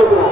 দেবো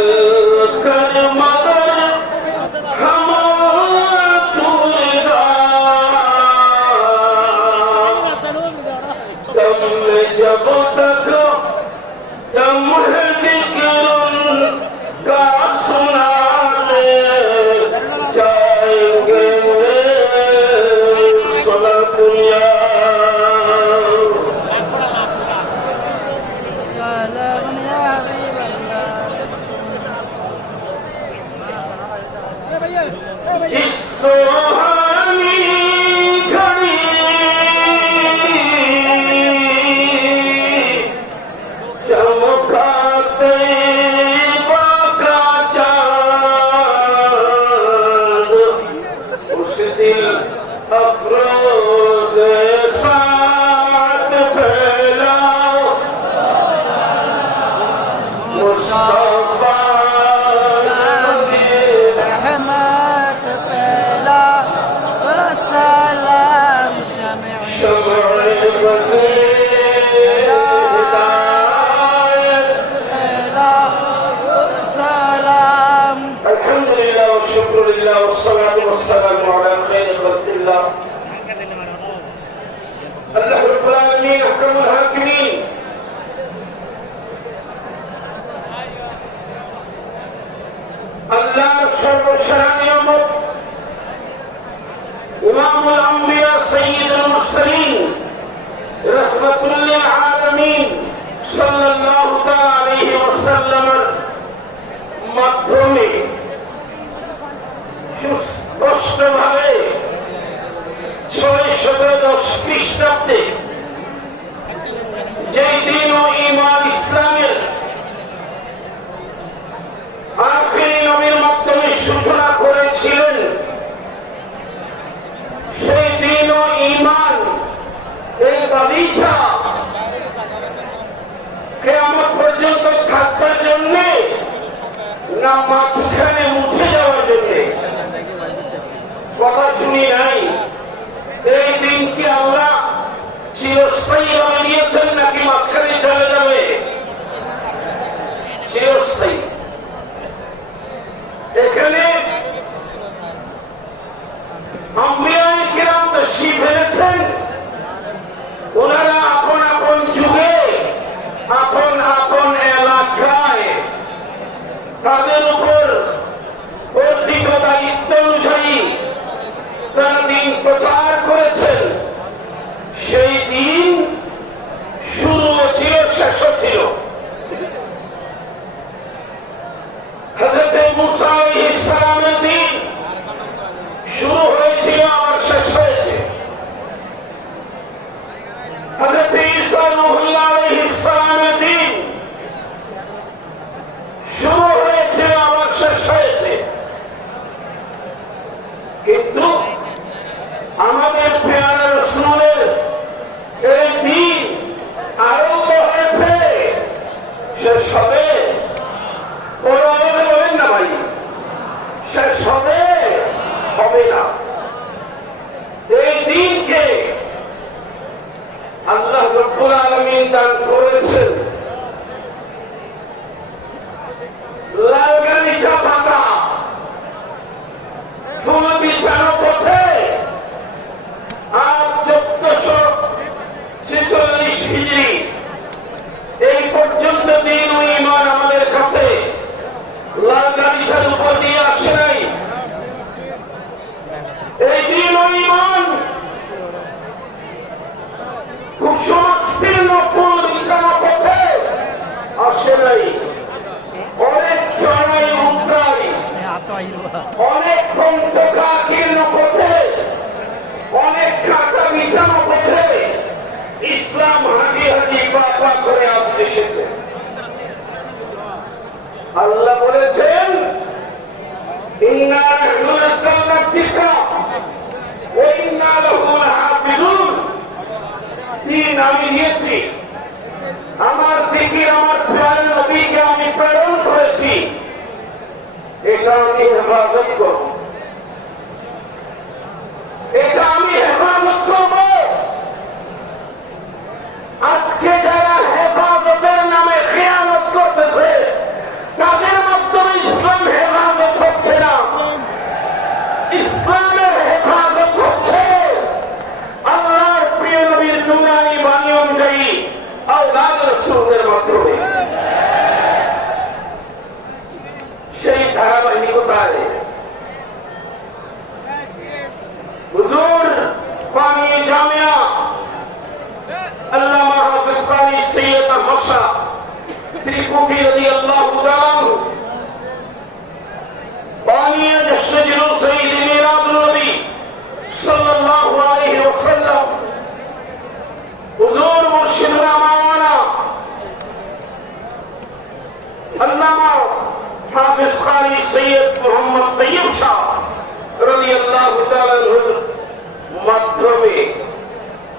الكرم أخرج আমি হেফাজত করব এটা আমি হেফাজত করব আজকে যারা হেফাজতের নামে খেয়ানত করতেছে তাদের মাধ্যমে ইসলাম হেফাজত হচ্ছে না ইসলামের হেফাজত হচ্ছে আল্লাহর প্রিয় নবীর নুরানি বাণী অনুযায়ী আল্লাহ রসুলের মাধ্যমে সেই ধারাবাহিকতায় হুজুর পানি জামিয়া আল্লামা হাফিজ কারি সৈয়দ আহমদ শাহ শ্রী কুফি রাদিয়াল্লাহু তাআলা বানিয়ে জশ্ন জুলুস ঈদ মিলাদুন নবী সাল্লাল্লাহু আলাইহি ওয়াসাল্লাম হুজুর মুর্শিদুনা মাওলানা আল্লামা হাফিজ কারি সৈয়দ মোহাম্মদ তৈয়ব শাহ রাদিয়াল্লাহু তাআলা আনহুর মাধ্যমে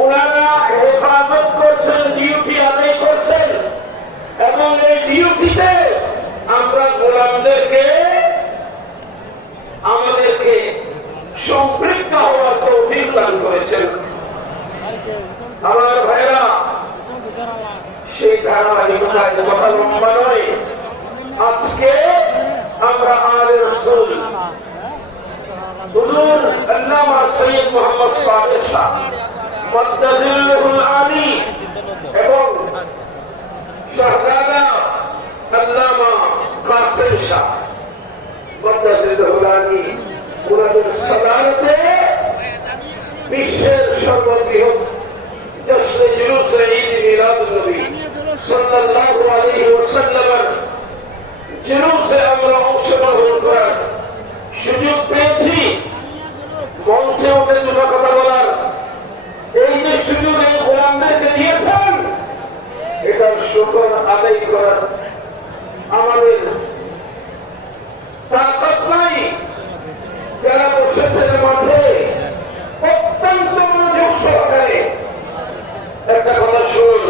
ওনারা হেফাজত করছেন, ডিউটি আদায় করছেন। এবং এই ডিউটিতে আমরা গোলামদেরকে, আমাদেরকে সম্পৃক্ত হওয়ার তৌফিক দান করেছেন। আমার ভাইরা সেই ধারাবাহিকতায় কথা লম্বা নয়। আজকে আমরা আর রসুল, হুজুর আল্লামা সৈয়দ মোহাম্মদ সাদেক শাহ আলী এবং শাহজাদা আল্লামা কাসেম শাহ। মদ্দাজিল্লুহুল আলী ওনাদের সদালতে বিশ্বের সর্ববৃহৎ জশ্নে জুলুস ঈদ মিলাদুন নবী আমরা অংশগ্রহণ করার সুযোগ পেয়েছি। মঞ্চে ওদের দুটো কথা বলার এই যে সুযোগ এই গোলামদেরকে দিয়েছেন এটার শুকর আদায় করার আমাদের তাকত নাই যারা বসেছেন মাঠে অত্যন্ত মনোযোগ সহকারে একটা কথা শুনুন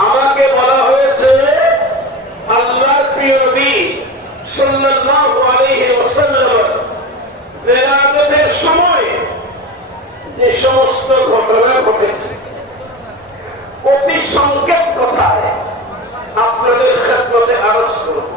আমাকে বলা হয়েছে আল্লাহর প্রিয় নবী সাল্লাল্লাহু আলাইহি ওয়াসাল্লাম মেরাজের সময় যে সমস্ত ঘটনা ঘটেছে অতি সংক্ষেপ কথায় আপনাদের ক্ষেত্রে আরজ করব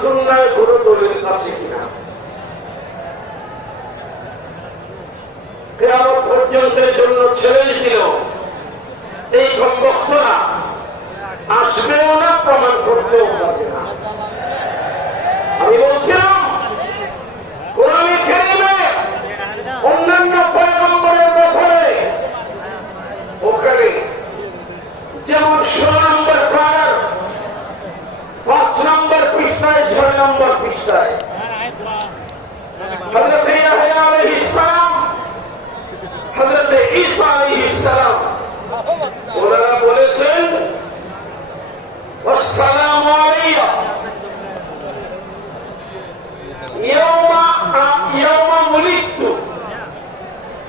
সুন্নায় দলিল আছে কিনা কেয়ামত জন্য ছেড়ে দিল। এই বক্তরা আসবেও না, প্রমাণ করতেও পারবে না। আমি বলছিলাম পৃষ্ঠায় হজরত ইয়াহয়া আলাইহিস সালাম হজরত ঈসা আলাইহিস সালাম ওনারা বলেছেন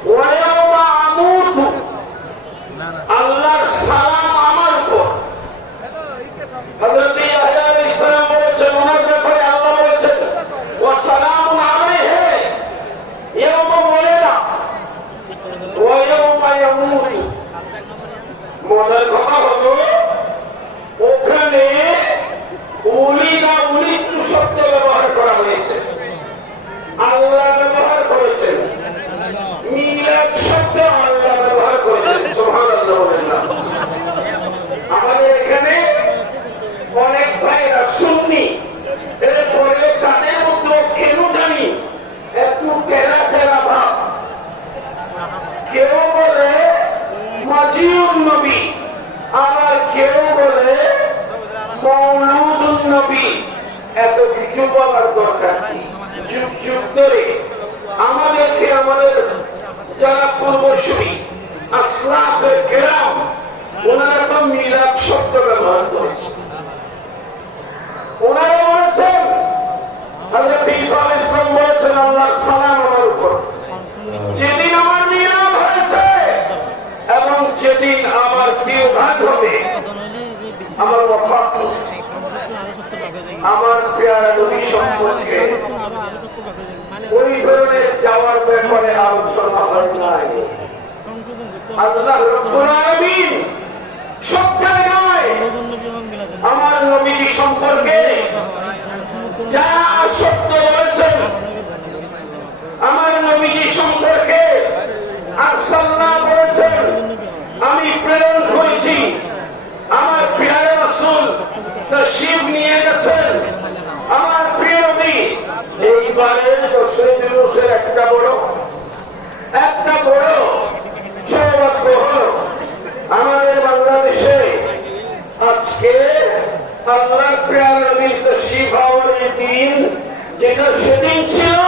ওয়া ইয়াউমা আমুতু আল্লাহর সালাম আমার উপর হযরত ইয়াহইয়া আলাইহিস সালাম বলেছেন ওনার ব্যাপারে আল্লাহ বলেছেন ওয়া সালামুন আলাইহি ইয়াউমা ওয়ালাদা ওয়া ইয়াউমা ইয়ামুতু মনের কথা হলো ওখানে উলি বা উলিত্তু শব্দ ব্যবহার করা হয়েছে আল্লাহ ব্যবহার করেছেন মিলাদ শব্দ আল্লাহ ব্যবহার করেছেন সুবহানাল্লাহ বলেন না। আমাদের এখানে অনেক ভাইরা শুননি এরপরে তাদের মধ্যে কেন জানি একটু তেরা তেরা ভাব কেউ বলে মাজিউন নবী আবার কেউ বলে মৌলুদুন নবী এত কিছু বলার দরকার যুগ যুগ ধরে আমাদেরকে আমাদের যারা পূর্বসূরি গ্রাম ওনারা তো মিলাদ শব্দ ব্যবহার করেছে আমার এবং যেদিন আমার বিয়োগাত হবে, আমার আমার পেয়ারা নবী সম্পর্কে। ওই ধরনের যাওয়ার ব্যাপারে আলোচনা হয় নাই। সব জায়গায় আমার নবী সম্পর্কে যা সত্য বলেছেন আমার নবীজি সম্পর্কে আরসাল্লাহ বলেছেন আমি প্রেরণ করেছি আমার প্রিয় রাসূল তশরীফ নিয়ে গেছেন আমার প্রিয় নবী এইবারে দশই দিবসের একটা বড় একটা বড় আমাদের বাংলাদেশে আজকে আল্লাহ দিন যেটা সেদিন ছিল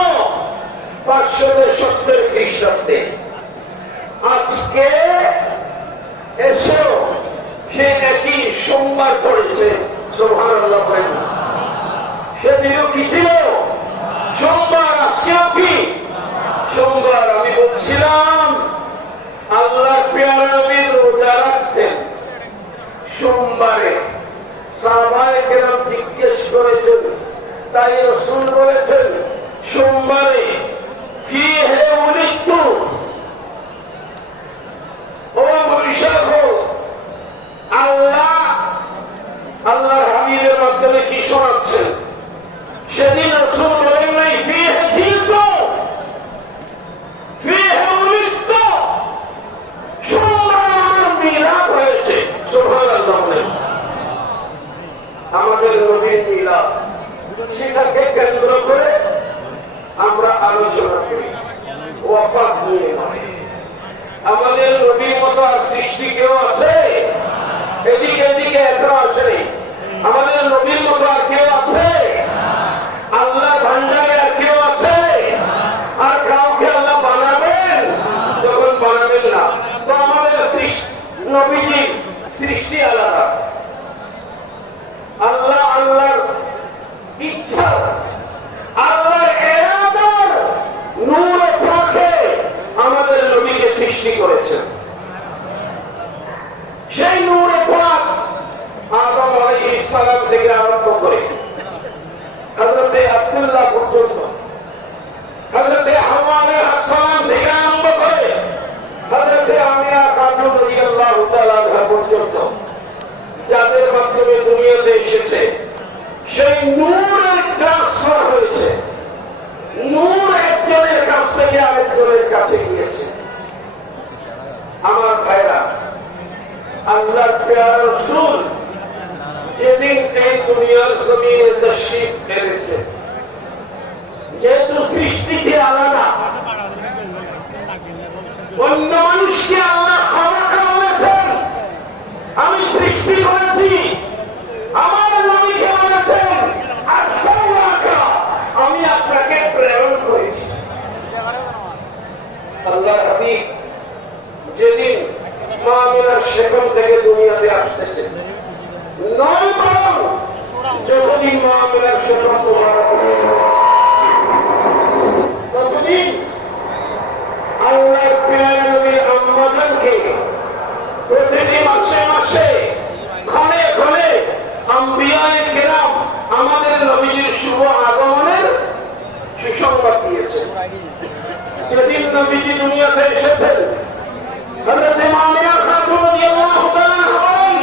পাঁচশো সত্তর খ্রিস্টাব্দে। আজকে এসেও সে একই সোমবার পড়েছে আল্লাহ সেদিনও কি ছিল? সোমবার আজকেও কি সোমবার আমি বলছিলাম আল্লাহ পেয়ারা নবীর রোজা রাখতেন সোমবারে সাহাবায়ে কেরাম জিজ্ঞেস করেছেন, তাই রসুল বলেছেন, সোমবারে কি হে মৃত্যু ও বরিশাল আল্লাহ আল্লাহর হাবিবের মাধ্যমে কি শোনাচ্ছেন? সেদিন রসুল বলেন নাই ফি হে জিলতো ফি হে মৃত্যু সোমবার আমার মিলাদ হয়েছে সুবহানাল্লাহ বলেন। আমাদের নবীর মিলাদ সেটাকে কেন্দ্র করে আমরা আলোচনা করি। ওয়াফাত নিয়ে আমাদের নবীর মতো আর সৃষ্টি কেউ আছে? এদিকে এদিকে এত আছে। আমাদের নবীর মতো আর কেউ আছে? আল্লাহ ভান্ডারে আর কেউ আছে? আর কাউকে আল্লাহ বানাবেন? যখন বানাবেন না। তো আমাদের নবীজি সৃষ্টি আলাদা। আল্লাহর ইচ্ছা, আল্লাহর এরাদার নূর পাখে আমাদের নবীকে সৃষ্টি করেছেন সেই নূরে পাক আদম আলাইহিস সালাম থেকে আরম্ভ করে হযরতে আব্দুল্লাহ পর্যন্ত, হযরতে হাওয়া আলাইহিস থেকে আরম্ভ করে হযরতে আমিনা খাতুন পর্যন্ত যাদের মাধ্যমে দুনিয়াতে এসেছে। সেই নূরের ট্রান্সফার হয়েছে। নূর একজনের কাছ আরেকজনের কাছে গিয়েছে। আমার ভাইরা আল্লাহ রসুল, যেদিন এই দুনিয়ার যেহেতু আলাদা, অন্য মানুষকে আমি সৃষ্টি করেছি, আমার যেদিন মা মিনার সেখান থেকে দুনিয়াতে আসতেছে। নয় যতদিন মা মিনার সেখান তোমার ততদিন আল্লাহর প্রিয় নবীর আম্মাজানকে প্রতিটি মাসে মাসে ঘরে ঘরে আম্বিয়ায় কেরাম আমাদের নবীজির শুভ আগমনের সুসংবাদ দিয়েছে যেদিন নবীজি দুনিয়াতে এসেছেন হযরত মামিয়া খাতুন রাদিয়াল্লাহু তাআলা হন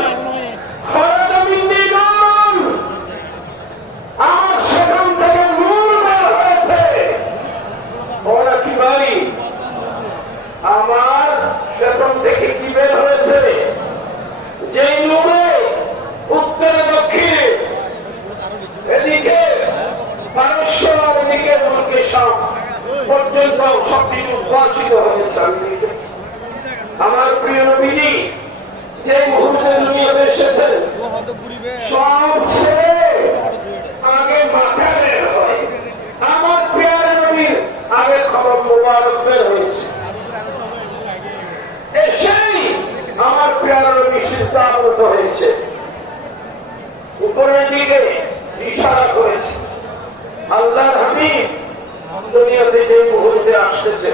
খরজ মিন দিনান আমার সেখান থেকে নূর বের হয়েছে ওরা কি ভাই আমার সেখান থেকে কি বের হয়েছে যেই নূরে উত্তরে দক্ষিণে এদিকে পারস্য আর এদিকে মুলকে শাম আমার প্রিয় নবীজি, যে মুহূর্তে দুনিয়াতে এসেছেন, সব ছেড়ে আগে মাথা বের হয়। আমার প্রিয় নবীর আগে খবর মোবারক বের হয়েছে। এসেই আমার প্রিয় নবী সিস্তাবত হয়েছে। উপরের দিকে ইশারা করেছে। আল্লাহর হাবিব দুনিয়াতে যে মুহূর্তে আসতেছে,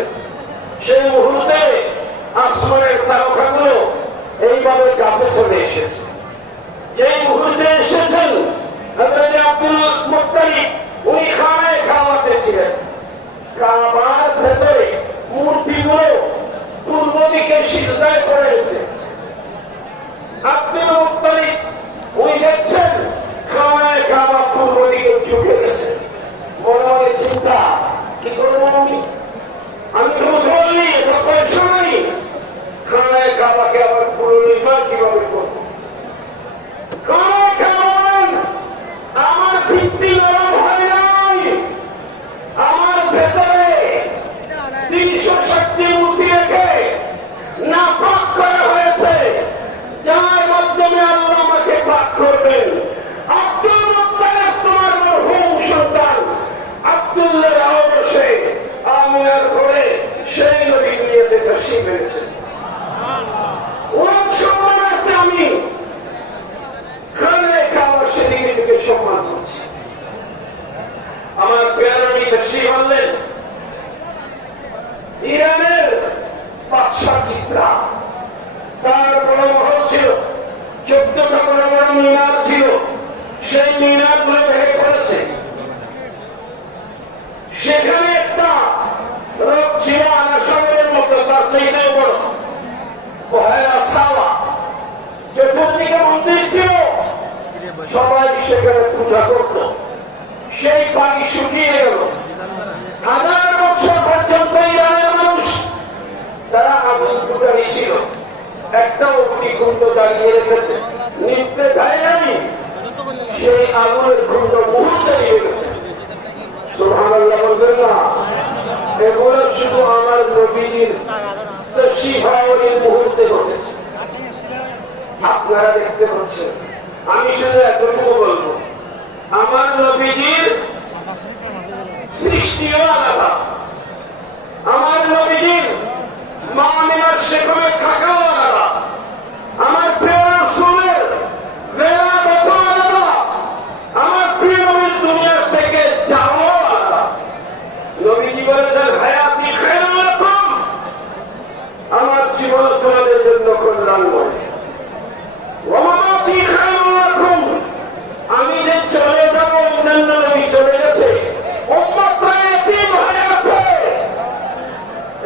সেই মুহূর্তে আসমানের তারকাগুলো এইভাবে কাছে চলে এসেছে। যেই মুহূর্তে এসেছেন আব্দুল উনি খাওয়াতে ছিলেন। ভেতরে মূর্তিগুলো পূর্ব দিকে সিজদায় করেছে আব্দুল মুত্তালিব, উনি দেখছেন, খানায় কাবা পূর্ব দিকে ঝুঁকে গেছে। মনে চিন্তা আমি? তো বললি কাবাকে আবার পুনর্নির্মাণ কীভাবে করব খানায় কাবান আমার ভিত্তি নরম হয় নাই আমার ভেতরে তিনশো শক্তি মূর্তি রেখে না পাক করা হয়েছে যার মাধ্যমে আল্লাহ আমাকে পাক করবেন আব্দুল মুত্তালিব তোমার মরহুম সন্তান আব্দুল্লাহ বসে আমিনার ঘরে সেই নবী আমার প্রেরণী তশরিফ আনলেন ইরানের বাদশাহ কিসরা তার বড় মহল ছিল চোদ্দটা বড় বড় মিনার ছিল। সেই মিনারগুলো ভেঙে পড়েছে সেখানে একটা রোগ ছিল আনাসনের মতো তার চাইতেও বড় পহেলা সাওয়া চতুর্দিকে মন্দির ছিল সবাই সেখানে পূজা করত। সেই পানি শুকিয়ে গেল। হাজার বছর পর্যন্ত ইরানের মানুষ তারা আগুন পূজারী ছিল। একটা অগ্নিকুণ্ড দাঁড়িয়ে রেখেছে। নিত্যে ধায় নাই সেই আগুনের কুণ্ড মুহূর্তে নিয়ে গেছে। আপনারা দেখতে পাচ্ছেন। আমি শুধু এতটুকু বলব। আমার নবীজির সৃষ্টিও আলাদা। আমার নবীজির মা মিনার সেখানে থাকাও আলাদা। আমার প্রিয় রাসূলের বেলাগত আলাদা আমার প্রিয় নবীর দুনিয়ার থেকে যাওয়াও আলাদা নবীজি বলেছেন হায়াতি খায়রুল লাকুম আমার জীবন তোমাদের জন্য কল্যাণময় ওমামাতি খায়রুল লাকুম আমি যে চলে যাব অন্যান্য নবী চলে গেছে উম্মত প্রায় এতিম হয়ে গেছে এ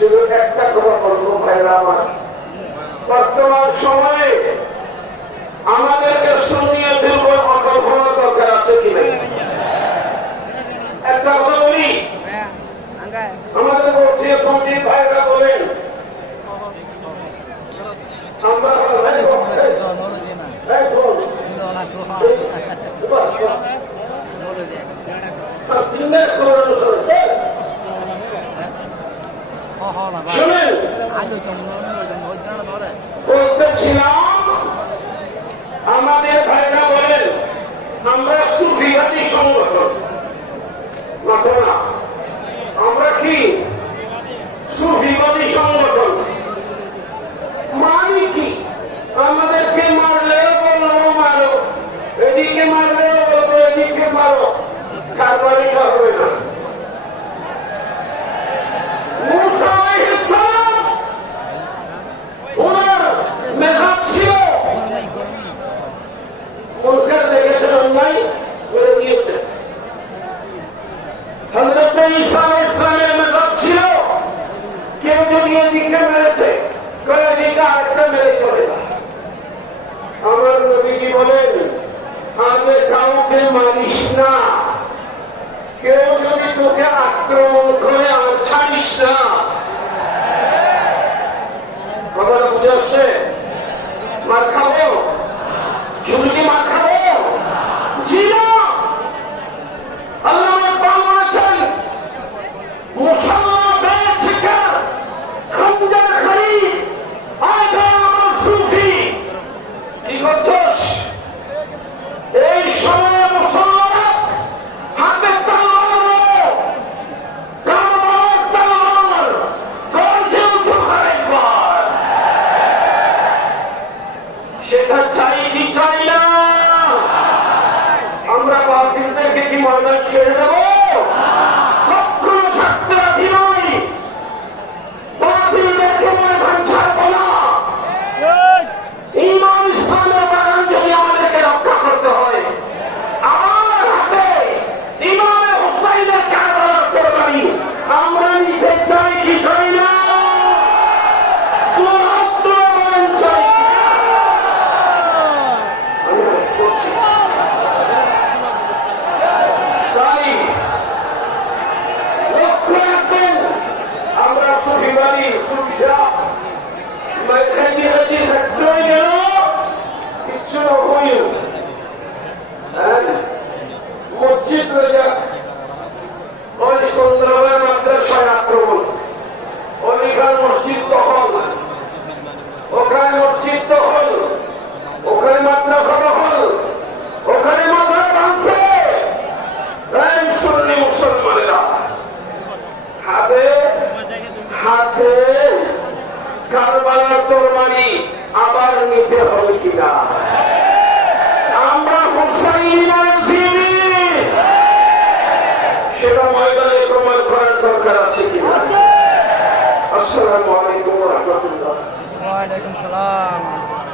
শুধু একটা কথা বলব ভাইরা আমার। বর্তমান সময়ে আমাদেরকে সুনিয়তের উপর অটল দরকার আছে কিনা একটা কথা বলি। হ্যাঁ, আমাদের বলছি পন্ডিত ভাইরা বলেন